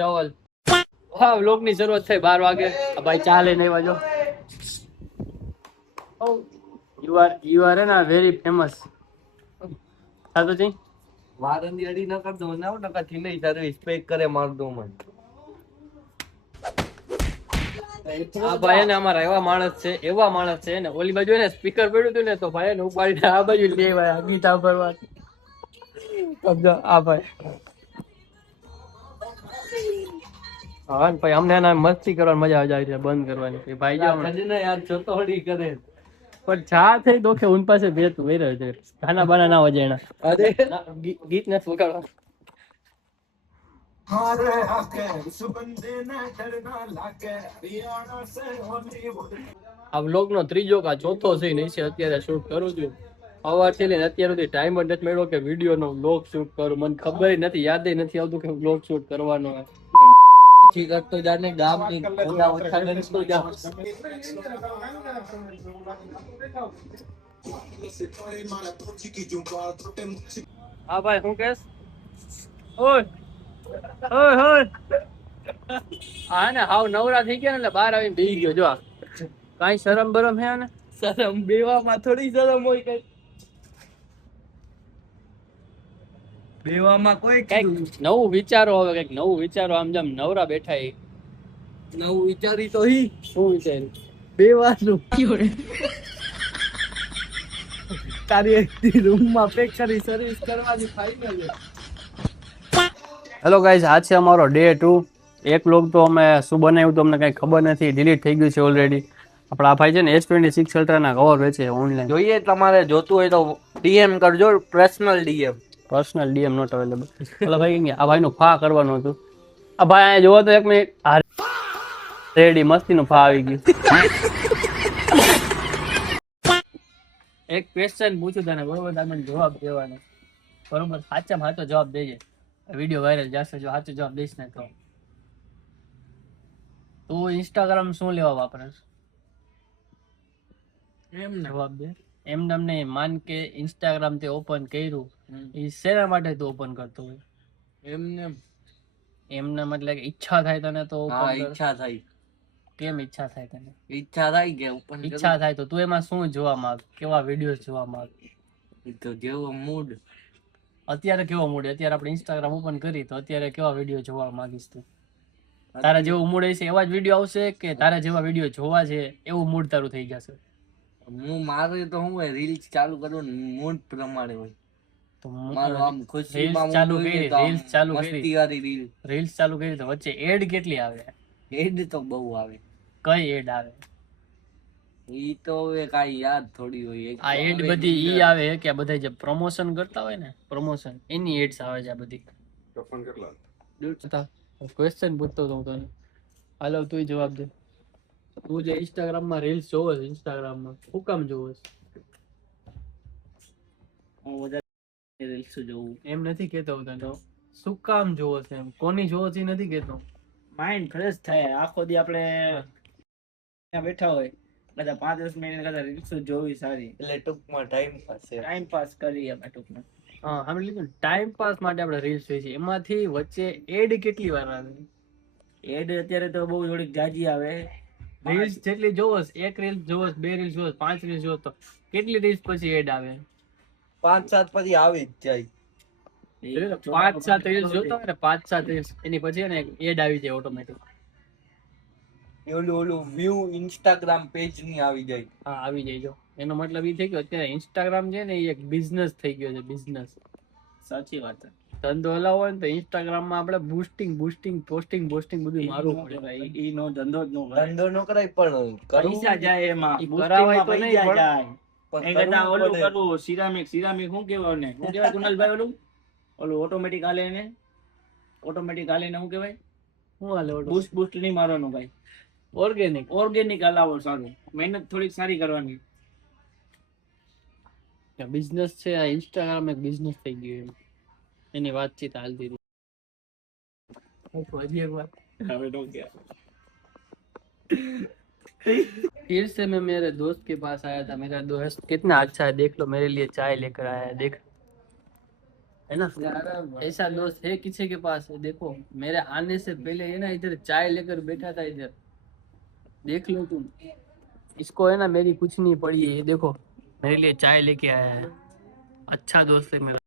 ચાવલ હા વ્લોગ ની શરૂઆત થઈ 12 વાગે ભાઈ ચા લઈને આવ્યા જો યુ આર ના વેરી ફેમસ હા તો જી વારંદી અડી ન કરતો ના ટકા થી નહીં સર્વિસ પેક કરે માર દો મને આ ભાઈ ને અમારા એવા માણસ છે ને ઓલી બાજુ ને સ્પીકર પડ્યું હતું ને તો ભાઈ ને ઉપાડીને આ બાજુ લેવાય ગીતા ભરવા આ ભાઈ હા ને ભાઈ અમને એના મસ્તી કરવાની મજા આવી છે બંધ કરવાની ભાઈ જો ને યાર ચોતોડી કરે પણ ચા થઈ દોખે ઉન પાસે બેતું વેર છે ખાના બાના ના વજાણા અરે ગીત ને વગાડવા આ વ્લોગ નો ત્રીજો કા ચોથો સીન છે અત્યારે શૂટ કરું છું સવારથી લઈને અત્યાર સુધી ટાઈમ જ નથી મળ્યો કે વિડીયો નો વ્લોગ શૂટ કરું મને ખબર નથી યાદ નથી આવતું કે વ્લોગ શૂટ કરવાનો ઠીક તો જાને ગામ ની ખોડા ઉછાળે તો જા હા ભાઈ હું કેસ ઓય ઓય ઓય હા ને હાવ નવરા થઈ ગયા ને એટલે બહાર આવીને બેહી ગયો જો કાઈ શરમ બરમ હે ને શરમ બેવામાં થોડી શરમ હોય કઈ બેવામાં કોઈ કઈક નવું વિચારો હવે કઈક નવું વિચારો આમ જેમ નવરા બેઠા એ નવું વિચારી તો હી શું વિચાર્યું બેવાનું તારી એક રૂમમાં પેક કરી સર્વિસ કરવાની ફાઈનલ હેલો ગાઈઝ આજ છે અમારો ડે 2 એક લોગ તો અમે શું બનાવ્યું તો અમને કઈ ખબર નથી ડિલીટ થઈ ગયું છે ઓલરેડી આપણા આ ભાઈ છે ને S26 અલ્ટ્રાના કવર વેચે ઓનલાઈન જોઈએ તમારે જોતું હોય તો ડીએમ કરજો પર્સનલ ડીએમ નોટ અવેલેબલ ઓલા ભાઈ આ ભાઈનું ફા કરવાનું હતું આ ભાઈ અહીંયા જોવો તો એક મિનિટ રેડી મસ્તીનું ફા આવી ગયું એક ક્વેશ્ચન પૂછું તને બરોબર તમે જવાબ દેવાનો બરોબર સાચામાં સાચો જવાબ દેજે વિડીયો વાયરલ જશે જો સાચો જવાબ દઈશ ને તો તું ઇન્સ્ટાગ્રામ શું લેવા વાપરે એમ જવાબ દે એમ તમને માન કે ઇન્સ્ટાગ્રામ તે ઓપન કર્યું એ શેના માટે તું ઓપન કરતો હોય એમને મતલબ ઈચ્છા થાય તને તો ઈચ્છા થાય કેમ ઈચ્છા થાય તને ઈચ્છા થાય કે ઓપન ઈચ્છા થાય તો તું એમાં શું જોવા માંગ કેવા વિડીયોઝ જોવા માંગ તો જેવો મૂડ અત્યારે કેવો મૂડ અત્યારે આપણે ઇન્સ્ટાગ્રામ ઓપન કરી તો અત્યારે કેવા વિડીયો જોવા માંગીશ તું તારા જેવો મૂડ હશે એવા જ વિડીયો આવશે કે તારા જેવા વિડીયો જોવા છે એવું મૂડ તારું થઈ જશે હું મારે તો હું રીલ્સ ચાલુ કરું મૂડ પ્રમાણે હોય તો મારું આમ રીલ્સ ચાલુ કરી રીલ્સ ચાલુ કરી તો વચ્ચે એડ કેટલી આવે એડ તો બહુ આવે કઈ એડ આવે ઈ તો હવે કાઈ યાદ થોડી હોય આ એડ બધી ઈ આવે કે આ બધા જે પ્રમોશન કરતા હોય ને પ્રમોશન એની એડ્સ આવે છે આ બધી ક્વેશ્ચન પૂછતો તો હું તને હાલો તું જવાબ દે તું જે ઇન્સ્ટાગ્રામ માં રીલ્સ જોવો છે ઇન્સ્ટાગ્રામ માં શું કામ જોવો છે હું વધારે રીલ્સ જોઉં એમ નથી કેતો હું તને શું કામ જોવો છે એમ કોની જોવો છે નથી કેતો માઇન્ડ ફ્રેશ થાય આખો દી આપણે ત્યાં બેઠા હોય બધા 5-10 મિનિટ કરતા રીલ્સ જોવી સારી એટલે ટૂંકમાં ટાઈમ પાસ કરીએ આપણે ટૂંકમાં હા આપણે લીધું ટાઈમ પાસ માટે આપણે રીલ્સ જોઈએ છે એમાંથી વચ્ચે એડ કેટલી વાર આવે એડ અત્યારે તો બહુ થોડીક જાજી આવે રીલ્સ જેટલી જોવો એક રીલ્સ જોવો 2 રીલ્સ જોવો 5 રીલ્સ જોવો તો કેટલી રીલ્સ પછી એડ આવે 5-7 પછી આવી જ જાય 5-7 રીલ્સ જોતો હોય ને 5-7 રીલ્સ એની પછી ને એડ આવી જાય ઓટોમેટિક ઓલું વ્યૂ ઇન્સ્ટાગ્રામ પેજ ની આવી જાય હા આવી જાય જો એનો મતલબ એ થઈ ગયો અત્યારે ઇન્સ્ટાગ્રામ છે ને એ એક બિઝનેસ થઈ ગયો છે બિઝનેસ સાચી વાત છે ધંધો હલાવો હોય ને તો ઇન્સ્ટાગ્રામ માં આપણે બુસ્ટિંગ પોસ્ટિંગ બધું મારવું પડે ઈ નો ધંધો જ નો કરાય પણ પૈસા જાય એમાં કરાવાય તો નહીં જાય પણ ઓલું કરવું સિરામિક શું કહેવાય ને શું કહેવાય કુનાલભાઈ ઓલું ઓટોમેટિક હાલે ને શું કહેવાય શું હાલે બૂસ્ટ નહીં મારવાનું ભાઈ ઓર્ગેનિક હલાવો સારું મહેનત થોડીક સારી કરવાની બિઝનેસ છે આ ઇન્સ્ટાગ્રામ એક બિઝનેસ થઈ ગયો એમ એની વાતચીત હાલતી હતી હજી એક વાત હવે તો क्या फिर से मैं मेरे दोस्त के पास आया था मेरा दोस्त कितना अच्छा है देख लो मेरे लिए चाय लेकर आया है देख है ना। ऐसा दोस्त है किसी के पास? देखो मेरे आने से पहले है ना इधर चाय लेकर बैठा था इधर, देख लो तुम। इसको है ना मेरी कुछ नहीं पड़ी है, ये देखो मेरे लिए चाय लेके आया है। अच्छा दोस्त है मेरा।